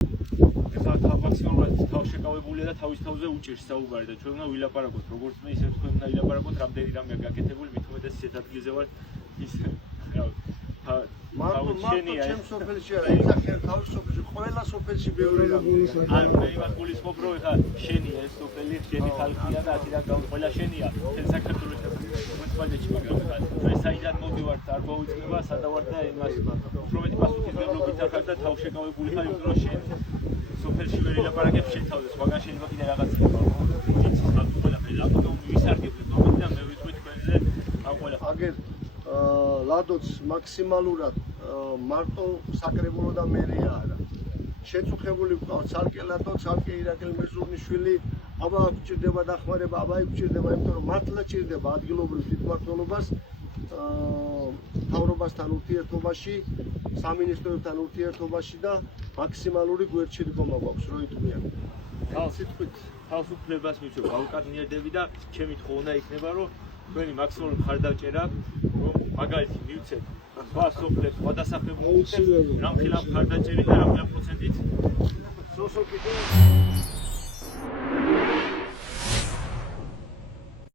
ეხლა მაქსიმალურად თავშეკავებულია და თავის თავზე უჭირს საუბარი და ჩვენ უნდა ვილაპარაკოთ როგორც მე ისე თქვენ უნდა ვილაპარაკოთ რამდენი რამეა გაკეთებული მით უმეტეს ისეთ ადგილზე ვარ ის მარტო ჩემ სოფელში არა ეძახიან თავის სოფელში ყველა სოფელში ბევრი რამე ან მე იმას გულისხმობ რომ ეხლა შენია ეს სოფელი შენი ხალხია და აქედან ყველა შენია თელ საქართველოს მუნიციპალიტეტში მაგრამ ჩვენ საიდან მოდივართ არ გვაუწყდება სადავარ და იმას უბრალოდ პასუხისმგებლობით ახალ და თავშეკავებული ხარ იმიტომ რომ შენ სოფელში ვერ ილაპარაკებ შენ თავზე სხვაგან შეიძლება კიდე რაღაცა იცის მაგ ყველაფერი აბა ვისარგებლებ მომენტ და მე ვიტყვი თქვენზე ამ ყველაფერს აგერ ლადოც მაქსიმალურად მარტო საკრებულო და მერია არა შეწუხებული ვყავთ ცალკე ლადო ცალკე ირაკლი მეზურნიშვილი აბა გვჭირდება დახმარება აბა გვჭირდება იმიტომ რომ მართლა ჭირდება ადგილობრივ თვითმმართველობას მთავრობასთან ურთიერთობაში სამინისტროებთან ურთიერთობაში და მაქსიმალური გვერდში დგომა გვაქვს რო იტყვიან სიტყვით თავისუფლებას მივცემ გავუკადნიერდები და ჩემი თქო უნდა იქნება რომ თქვენი მაქსიმალური მხარდაჭერა რომ მაგალითი მივცეთ სხვა სოფლებს სხვა დასახლებულებს რამხელა მხარდაჭერით და რამხელა პროცენტით სოსოკით